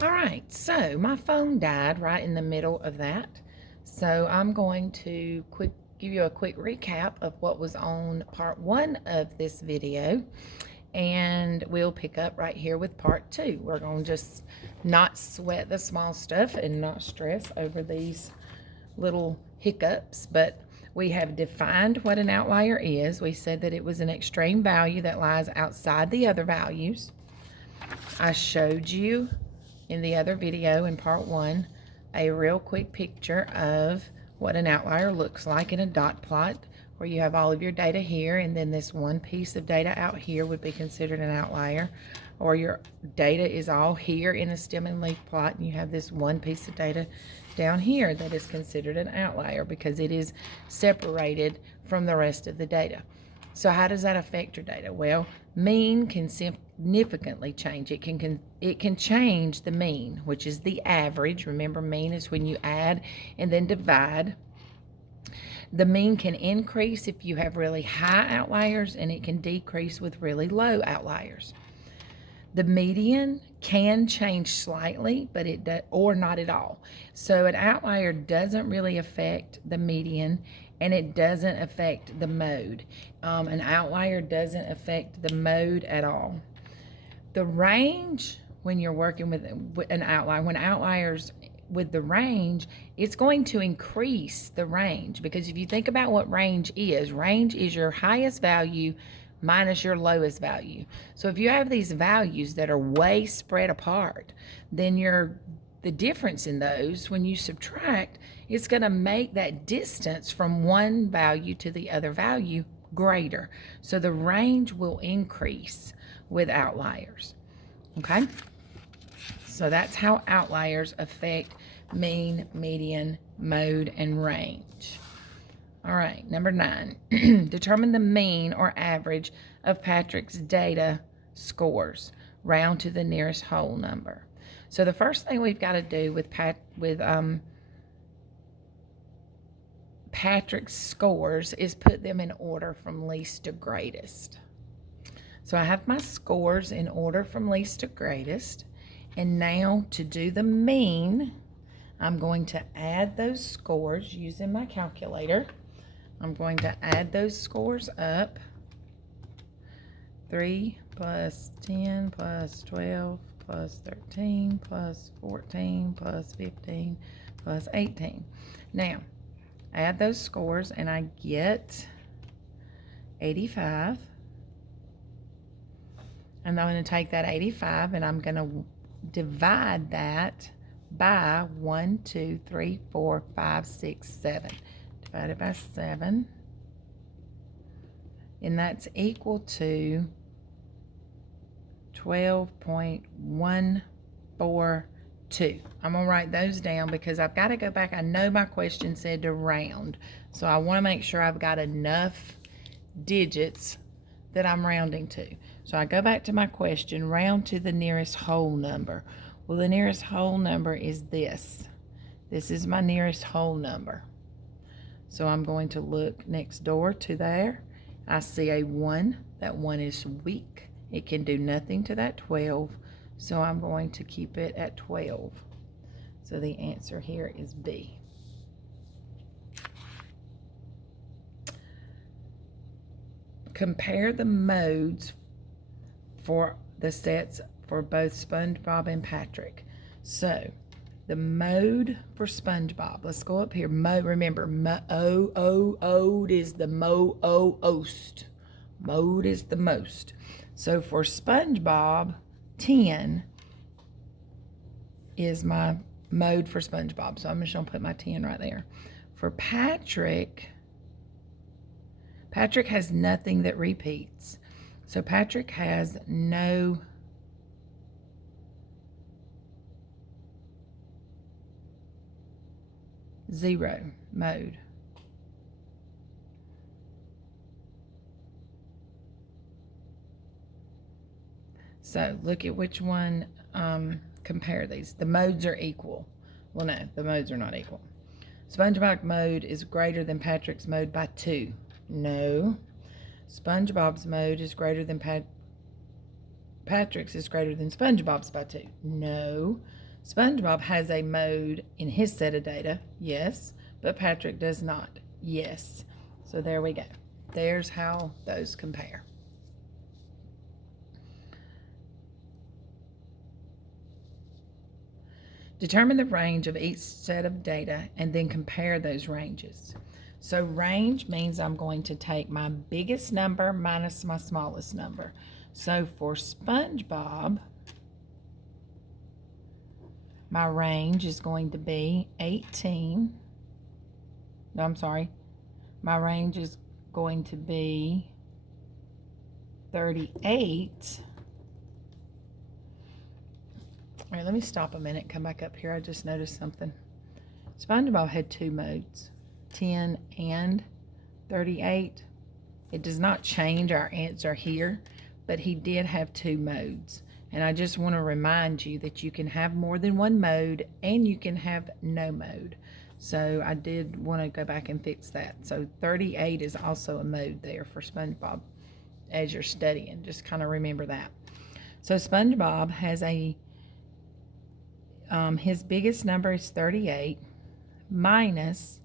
All right, so my phone died right in the middle of that. So I'm going to give you a quick recap of what was on part 1 of this video, and we'll pick up right here with part 2. We're going to just not sweat the small stuff and not stress over these little hiccups, but we have defined what an outlier is. We said that it was an extreme value that lies outside the other values. I showed you in the other video in part 1 a real quick picture of what an outlier looks like in a dot plot, where you have all of your data here, and then this one piece of data out here would be considered an outlier, or your data is all here in a stem and leaf plot, and you have this one piece of data down here that is considered an outlier because it is separated from the rest of the data. So how does that affect your data? Well, mean can significantly change. It can change the mean, which is the average. Remember, mean is when you add and then divide. The mean can increase if you have really high outliers, and it can decrease with really low outliers. The median can change slightly, but or not at all. So an outlier doesn't really affect the median, and it doesn't affect the mode. An outlier doesn't affect the mode at all. The range, when you're working with an outlier, when outliers with the range, it's going to increase the range, because if you think about what range is your highest value minus your lowest value. So if you have these values that are way spread apart, then the difference in those, when you subtract, it's going to make that distance from one value to the other value greater. So the range will increase with outliers. Okay? So that's how outliers affect mean, median, mode, and range. All right, number 9. Determine the mean or average of Patrick's data scores. Round to the nearest whole number. So the first thing we've got to do with Patrick's scores is put them in order from least to greatest. So I have my scores in order from least to greatest. And now to do the mean, I'm going to add those scores using my calculator. I'm going to add those scores up. 3 plus 10 plus 12 plus 13 plus 14 plus 15 plus 18. Now, add those scores and I get 85. And I'm going to take that 85 and I'm going to divide that by 1, 2, 3, 4, 5, 6, 7. Divided by 7. And that's equal to 12.142. I'm going to write those down because I've got to go back. I know my question said to round. So I want to make sure I've got enough digits that I'm rounding to. So I go back to my question, round to the nearest whole number. Well, the nearest whole number is this. This is my nearest whole number. So I'm going to look next door to there. I see a 1. That 1 is weak. It can do nothing to that 12. So I'm going to keep it at 12. So the answer here is B. Compare the modes for the sets for both SpongeBob and Patrick. So the mode for SpongeBob. Let's go up here. Remember, mode is the most. Mode is the most. So for SpongeBob, 10 is my mode for SpongeBob. So I'm just going to put my 10 right there. For Patrick has nothing that repeats. So Patrick has no zero mode. So look at which one, compare these. The modes are equal. Well, no, the modes are not equal. SpongeBob mode is greater than Patrick's mode by 2. No. SpongeBob's mode is greater than Patrick's is greater than SpongeBob's by 2. No. SpongeBob has a mode in his set of data, yes, but Patrick does not, yes. So there we go. There's how those compare. Determine the range of each set of data and then compare those ranges. So range means I'm going to take my biggest number minus my smallest number. So for SpongeBob, my range is going to be 18. No, I'm sorry. My range is going to be 38. All right, let me stop a minute, come back up here. I just noticed something. SpongeBob had two modes, 10 and 38. It does not change our answer here, but he did have two modes. And I just want to remind you that you can have more than one mode and you can have no mode. So I did want to go back and fix that. So 38 is also a mode there for SpongeBob as you're studying. Just kind of remember that. So SpongeBob has his biggest number is 38 minus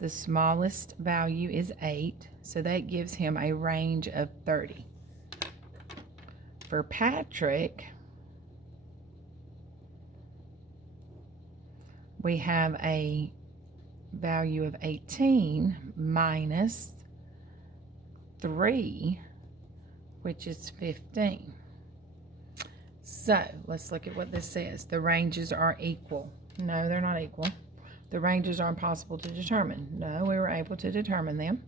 the smallest value is 8. So that gives him a range of 30. For Patrick, we have a value of 18 minus 3, which is 15. So let's look at what this says. The ranges are equal. No, they're not equal. The ranges are impossible to determine. No, we were able to determine them.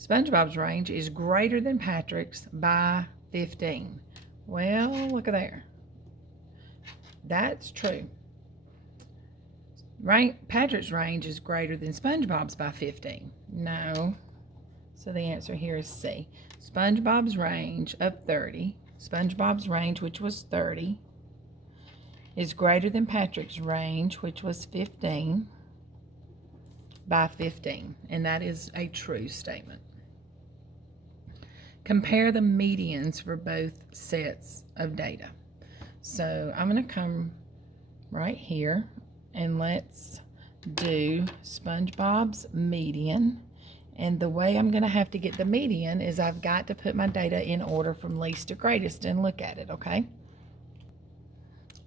SpongeBob's range is greater than Patrick's by 15. Well, look at there. That's true. Patrick's range is greater than SpongeBob's by 15. No. So the answer here is C. SpongeBob's range of 30. SpongeBob's range, which was 30, is greater than Patrick's range, which was 15, by 15. And that is a true statement. Compare the medians for both sets of data. So I'm going to come right here and let's do SpongeBob's median. And the way I'm going to have to get the median is I've got to put my data in order from least to greatest and look at it, okay?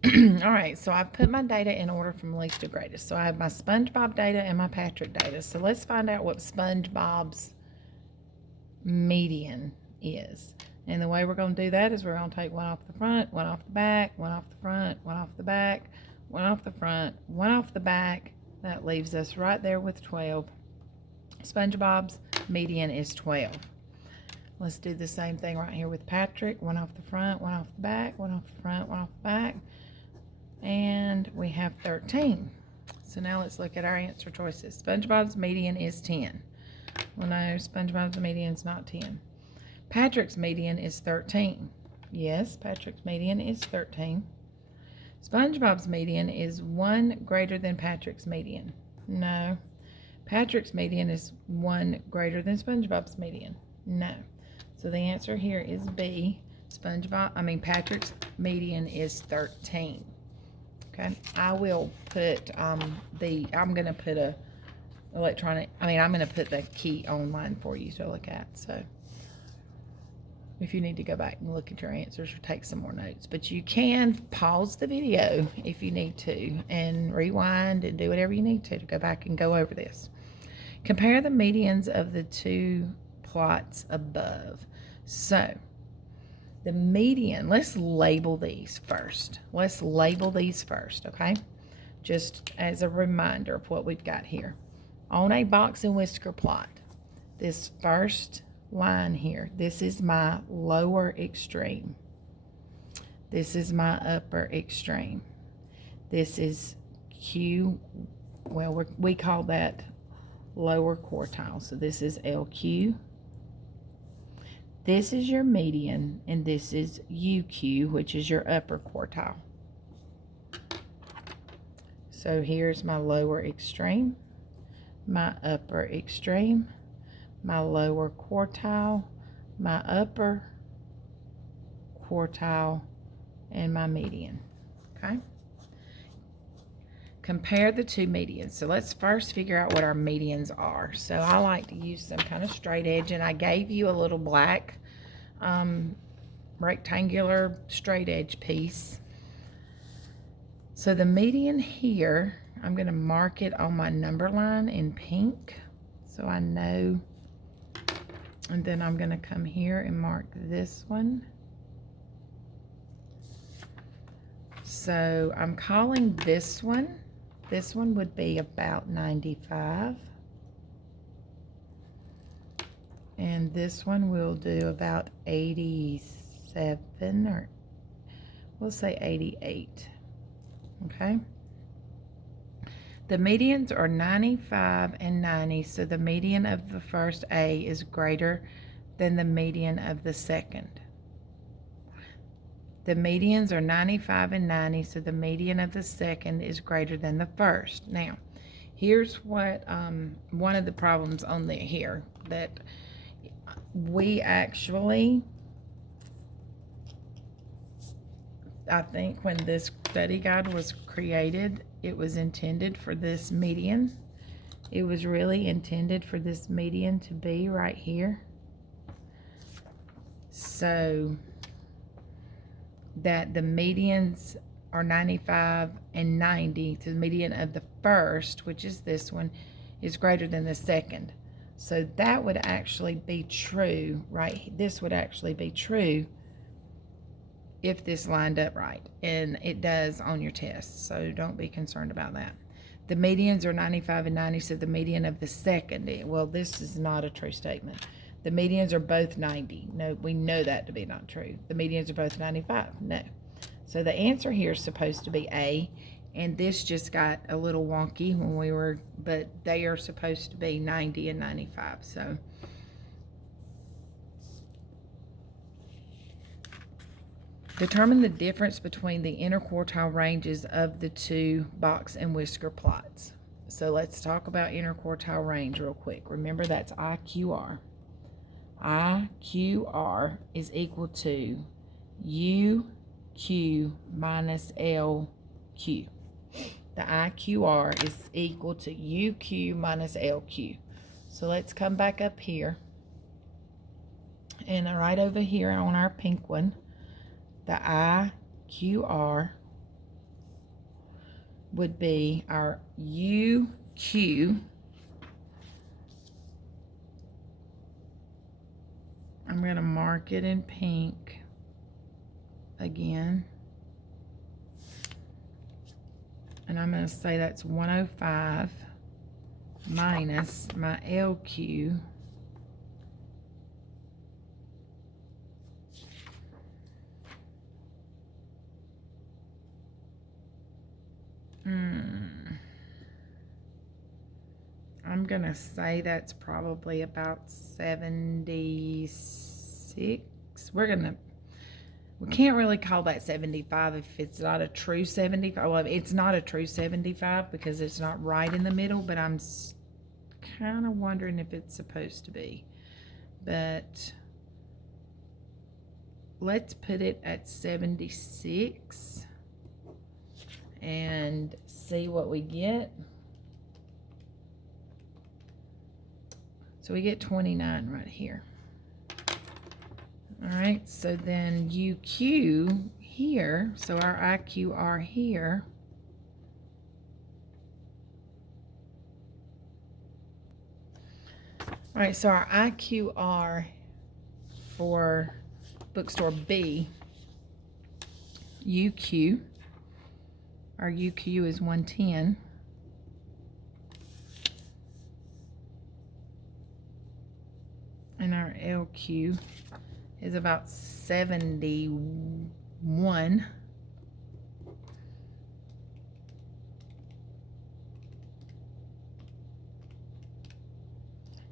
All right, so I've put my data in order from least to greatest. So I have my SpongeBob data and my Patrick data. So let's find out what SpongeBob's median is. And the way we're going to do that is we're going to take one off the front, one off the back, one off the front, one off the back, one off the front, one off the back. That leaves us right there with 12. SpongeBob's median is 12. Let's do the same thing right here with Patrick. One off the front, one off the back, one off the front, one off the back. And we have 13. So now let's look at our answer choices. SpongeBob's median is 10. Well, no, SpongeBob's median is not 10. Patrick's median is 13. Yes, Patrick's median is 13. SpongeBob's median is 1 greater than Patrick's median. No. Patrick's median is 1 greater than SpongeBob's median. No. So the answer here is B. Patrick's median is 13. Okay. I will put I'm going to put I'm going to put the key online for you to look at. So if you need to go back and look at your answers or take some more notes. But you can pause the video if you need to and rewind and do whatever you need to go back and go over this. Compare the medians of the two plots above. So the median, let's label these first. Okay? Just as a reminder of what we've got here. On a box and whisker plot, this first line here, this is my lower extreme. This is my upper extreme. This is Q, well, we call that lower quartile. So this is LQ. This is your median, and this is UQ, which is your upper quartile. So here's my lower extreme, my upper extreme, my lower quartile, my upper quartile, and my median. Okay? compare the two medians. So let's first figure out what our medians are. So I like to use some kind of straight edge, and I gave you a little black rectangular straight edge piece. So the median here, I'm going to mark it on my number line in pink so I know. And then I'm going to come here and mark this one. So I'm calling this one would be about 95. And this one will do about 87, or we'll say 88. Okay. The medians are 95 and 90, so the median of the first A is greater than the median of the second. The medians are 95 and 90, so the median of the second is greater than the first. Now, here's what one of the problems on here, that we actually, I think when this study guide was created, it was intended for this median. It was really intended for this median to be right here. So that the medians are 95 and 90, so the median of the first, which is this one, is greater than the second. So that would actually be true, right? This would actually be true if this lined up right, and it does on your test, so don't be concerned about that. The medians are 95 and 90, so the median of the second, well, this is not a true statement. The medians are both 90. No, we know that to be not true. The medians are both 95. No. So the answer here is supposed to be A, and this just got a little wonky when we were, but they are supposed to be 90 and 95. So determine the difference between the interquartile ranges of the two box and whisker plots. So let's talk about interquartile range real quick. Remember, that's IQR. IQR is equal to UQ minus LQ. The IQR is equal to UQ minus LQ. So let's come back up here. And right over here on our pink one, the IQR would be our UQ. I'm going to mark it in pink again. And I'm going to say that's 105 minus my LQ. I'm going to say that's probably about 76. We can't really call that 75 if it's not a true 75. Well, it's not a true 75 because it's not right in the middle, but I'm kind of wondering if it's supposed to be. But let's put it at 76 and see what we get. So we get 29 right here. All right, so then UQ here, so our IQR here, all right, so our IQR for bookstore B, UQ, our UQ is 110. And our LQ is about 71.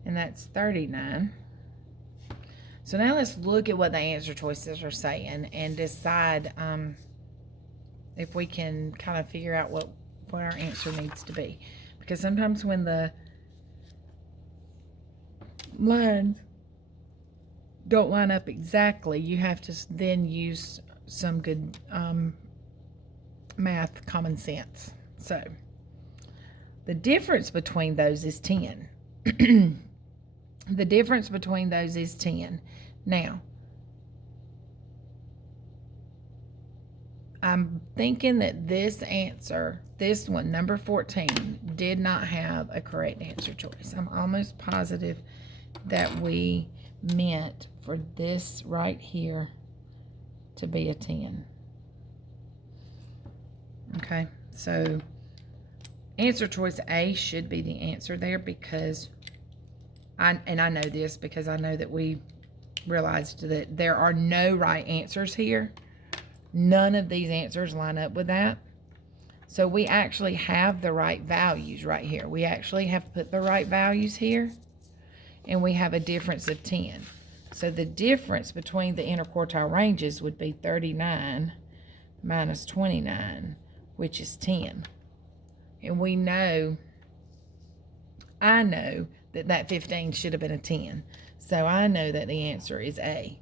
And that's 39. So now let's look at what the answer choices are saying and decide if we can kind of figure out what our answer needs to be. Because sometimes when the lines don't line up exactly, you have to then use some good math common sense. So The difference between those is 10. The difference between those is 10. Now, I'm thinking that this answer, this one, number 14, did not have a correct answer choice. I'm almost positive that we meant for this right here to be a 10. Okay, so answer choice A should be the answer there, because I know this because I know that we realized that there are no right answers here. None of these answers line up with that. So we actually have the right values right here. We actually have put the right values here, and we have a difference of 10. So the difference between the interquartile ranges would be 39 minus 29, which is 10. And we know, I know that 15 should have been a 10. So I know that the answer is A.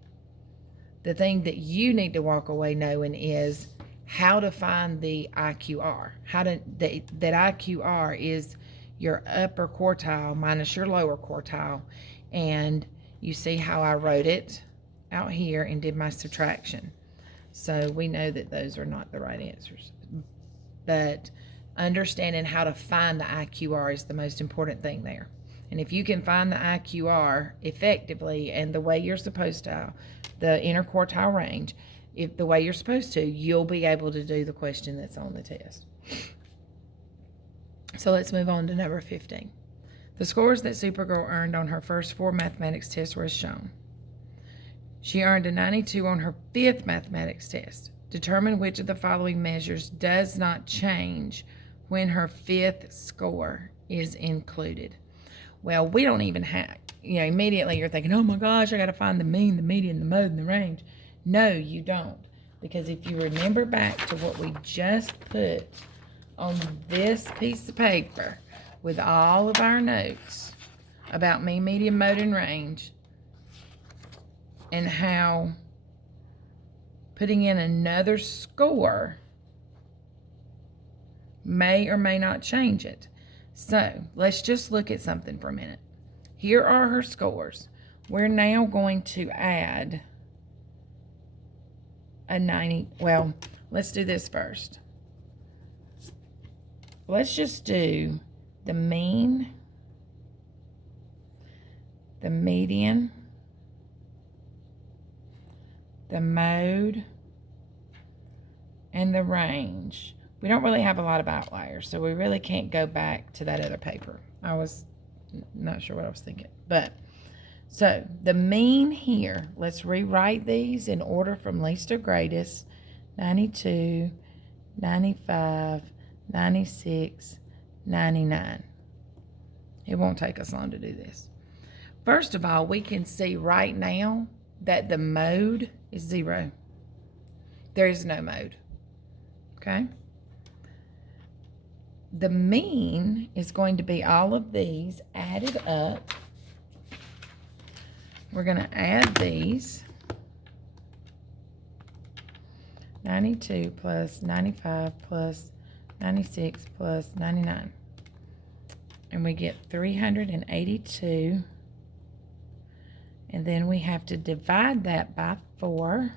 The thing that you need to walk away knowing is how to find the IQR. That IQR is your upper quartile minus your lower quartile. And you see how I wrote it out here and did my subtraction. So we know that those are not the right answers. But understanding how to find the IQR is the most important thing there. And if you can find the IQR effectively and the way you're supposed to, the interquartile range, if the way you're supposed to, you'll be able to do the question that's on the test. So let's move on to number 15. The scores that Supergirl earned on her first 4 mathematics tests were as shown. She earned a 92 on her 5th mathematics test. Determine which of the following measures does not change when her 5th score is included. Well, we don't even have, immediately you're thinking, oh my gosh, I got to find the mean, the median, the mode, and the range. No, you don't. Because if you remember back to what we just put on this piece of paper with all of our notes about mean, median, mode, and range, and how putting in another score may or may not change it. So let's just look at something for a minute. Here are her scores. We're now going to add a 90. Well, let's do this first. Let's just do the mean, the median, the mode, and the range. We don't really have a lot of outliers, so we really can't go back to that other paper. I was not sure what I was thinking. But, so, the mean here, let's rewrite these in order from least to greatest. 92, 95, 96, 99. It won't take us long to do this. First of all, we can see right now that the mode is 0. There is no mode. Okay? The mean is going to be all of these added up. We're going to add these. 92 plus 95 plus 96 plus 99. And we get 382. And then we have to divide that by 4.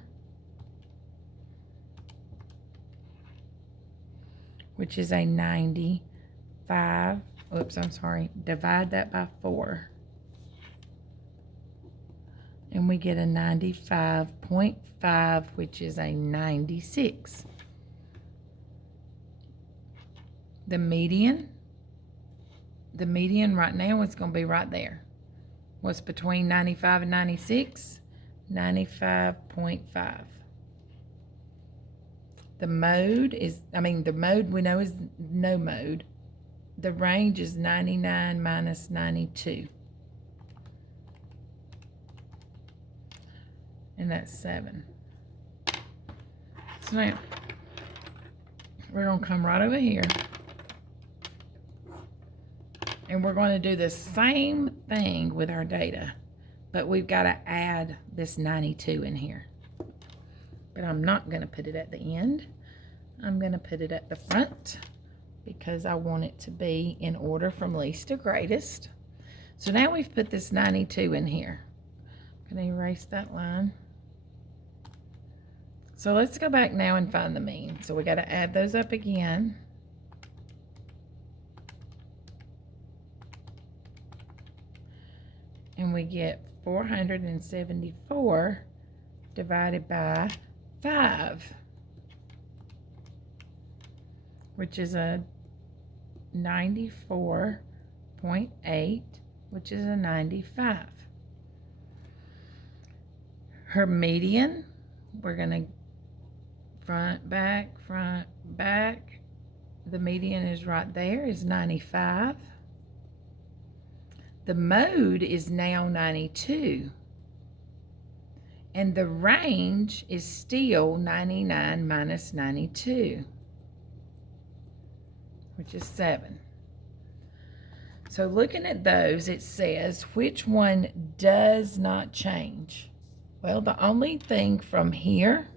Which is a 95. Oops, I'm sorry. Divide that by 4. And we get a 95.5, which is a 96. The median right now is going to be right there. What's between 95 and 96? 95.5. The mode is, the mode we know is no mode. The range is 99 minus 92. And that's 7. So now, we're going to come right over here. And we're going to do the same thing with our data. But we've got to add this 92 in here. But I'm not going to put it at the end. I'm going to put it at the front because I want it to be in order from least to greatest. So now we've put this 92 in here. I'm going to erase that line. So let's go back now and find the mean. So we got to add those up again. And we get 474 divided by 5, which is a 94.8, which is a 95. Her median, we're going to front, back. The median is right there, is 95. The mode is now 92. And the range is still 99 minus 92, which is 7. So looking at those, it says, which one does not change? Well, the only thing from here,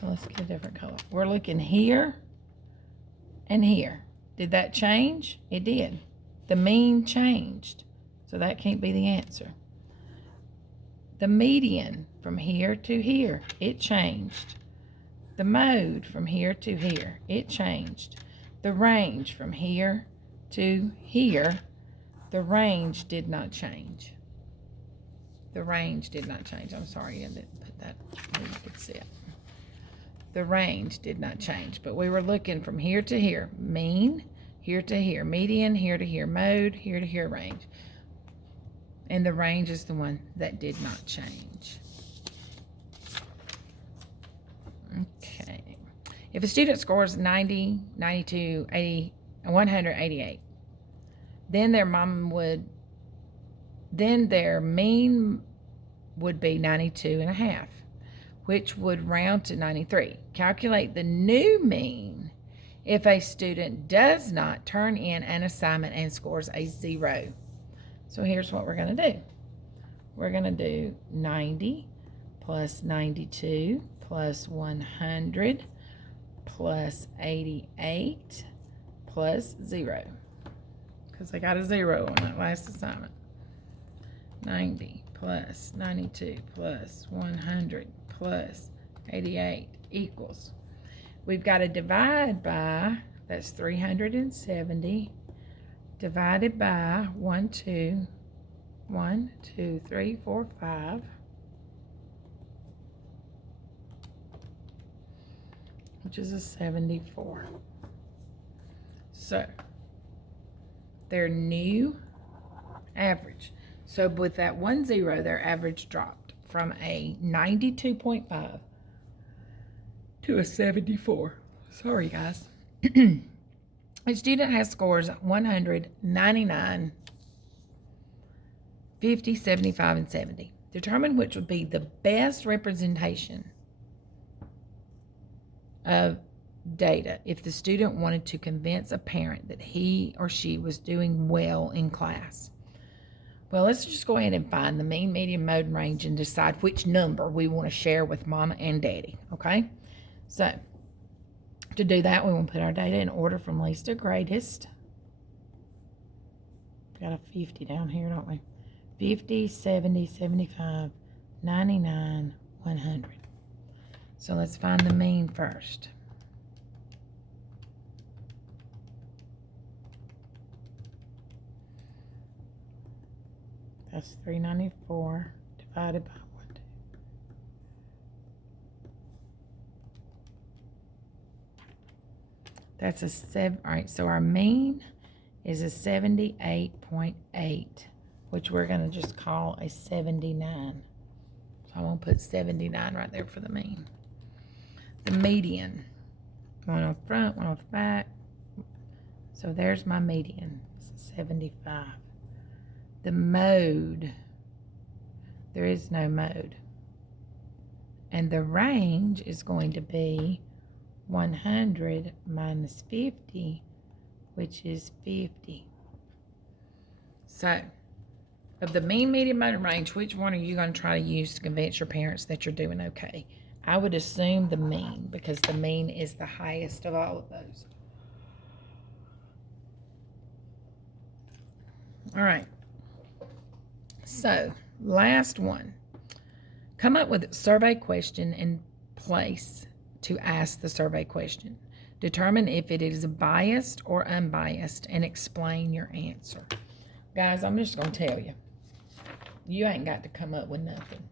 so let's get a different color. We're looking here and here. Did that change? It did. The mean changed, so that can't be the answer. The median from here to here, it changed. The mode from here to here, it changed. The range from here to here, the range did not change. The range did not change. I'm sorry, I didn't put that where you could see it. The range did not change, but we were looking from here to here. Mean, here to here. Median, here to here. Mode, here to here. Range. And the range is the one that did not change. Okay. If a student scores 90, 92, 80, 188, then their mean would be 92.5, which would round to 93. Calculate the new mean if a student does not turn in an assignment and scores a 0. So here's what we're going to do. We're going to do 90 plus 92 plus 100 plus 88 plus 0. Because I got a 0 on that last assignment. 90 plus 92 plus 100 plus 88 equals. We've got to divide by, that's 370, divided by 1, 2, 3, 4, 5. Which is a 74. So, their new average. So with that 1 0, their average dropped from a 92.5 to a 74. Sorry, guys. A student has scores 100, 99, 50, 75, and 70. Determine which would be the best representation of data if the student wanted to convince a parent that he or she was doing well in class. Well, let's just go ahead and find the mean, median, mode, and range and decide which number we want to share with mama and daddy, okay? So, to do that, we want to put our data in order from least to greatest. Got a 50 down here, don't we? 50, 70, 75, 99, 100. So let's find the mean first. That's 394 divided by 1. That's a 7. All right, so our mean is a 78.8, which we're going to just call a 79. So I'm going to put 79 right there for the mean. The median, one on the front, one on the back. So there's my median. It's a 75. The mode, there is no mode. And the range is going to be 100 minus 50, which is 50. So, of the mean, median, mode, and range, which one are you going to try to use to convince your parents that you're doing okay? I would assume the mean, because the mean is the highest of all of those. All right. So, last one. Come up with a survey question and place to ask the survey question. Determine if it is biased or unbiased and explain your answer. Guys, I'm just going to tell you, you ain't got to come up with nothing.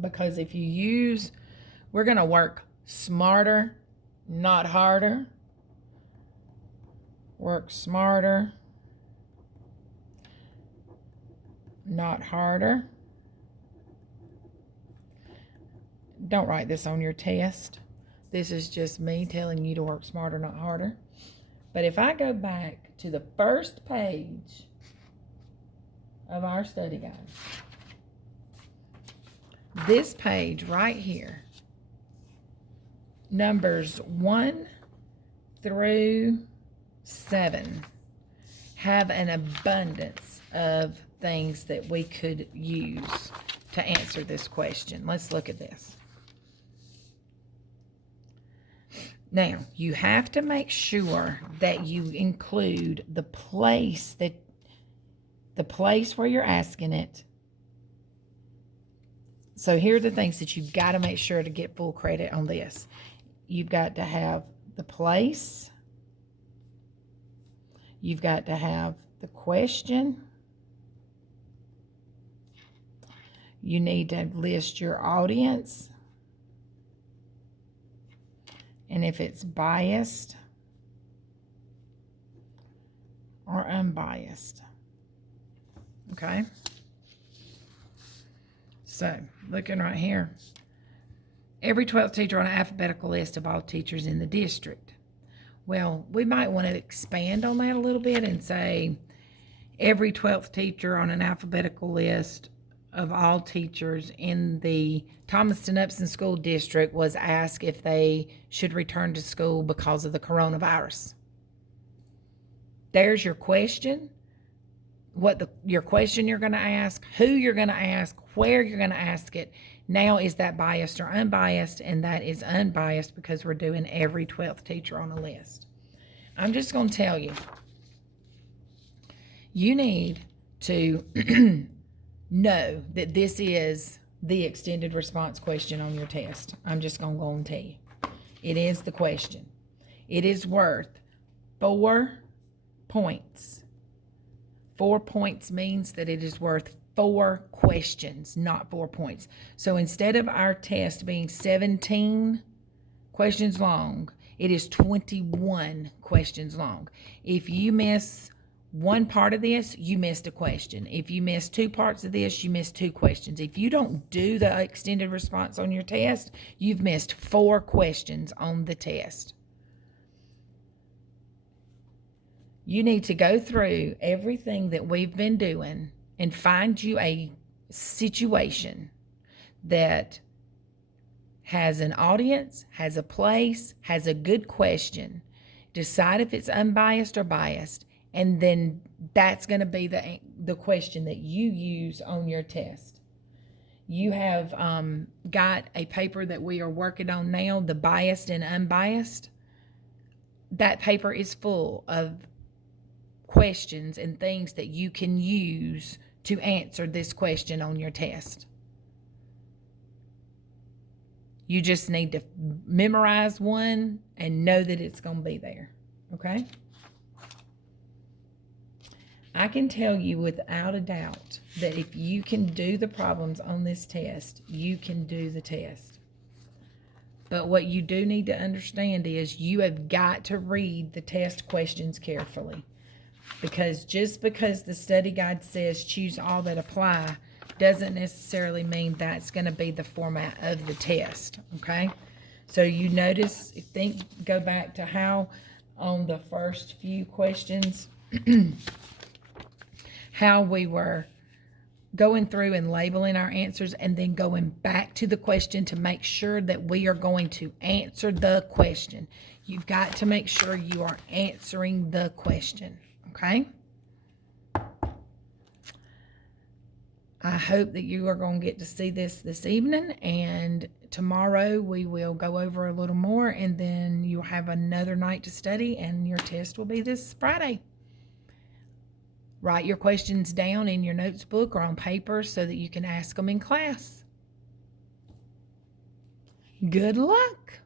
Because if you use, we're going to work smarter, not harder. Work smarter, not harder. Don't write this on your test. This is just me telling you to work smarter, not harder. But if I go back to the first page of our study guide, this page right here, numbers 1 through 7, have an abundance of things that we could use to answer this question. Let's look at this. Now, you have to make sure that you include the place where you're asking it. So here are the things that you've got to make sure to get full credit on this. You've got to have the place. You've got to have the question. You need to list your audience. And if it's biased or unbiased. Okay? So, looking right here. Every 12th teacher on an alphabetical list of all teachers in the district. Well, we might want to expand on that a little bit and say every 12th teacher on an alphabetical list of all teachers in the Thomaston Upson School District was asked if they should return to school because of the coronavirus. There's your question. Your question you're going to ask, who you're going to ask, where you're going to ask it. Now, is that biased or unbiased? And that is unbiased because we're doing every 12th teacher on a list. I'm just going to tell you, you need to know that this is the extended response question on your test. I'm just going to go and tell you. It is the question. It is worth 4 points. 4 points means that it is worth 4 questions, not 4 points. So instead of our test being 17 questions long, it is 21 questions long. If you miss one part of this, you missed a question. If you miss 2 parts of this, you missed 2 questions. If you don't do the extended response on your test, you've missed 4 questions on the test. You need to go through everything that we've been doing and find you a situation that has an audience, has a place, has a good question. Decide if it's unbiased or biased, and then that's going to be the question that you use on your test. You have got a paper that we are working on now, the biased and unbiased. That paper is full of questions and things that you can use to answer this question on your test. You just need to memorize one and know that it's going to be there. Okay? I can tell you without a doubt that if you can do the problems on this test, you can do the test. But what you do need to understand is you have got to read the test questions carefully. Because just because the study guide says choose all that apply doesn't necessarily mean that's going to be the format of the test, okay? So you notice, go back to how on the first few questions, how we were going through and labeling our answers and then going back to the question to make sure that we are going to answer the question. You've got to make sure you are answering the question, okay? I hope that you are going to get to see this evening, and tomorrow we will go over a little more, and then you'll have another night to study, and your test will be this Friday. Write your questions down in your notes book or on paper so that you can ask them in class. Good luck!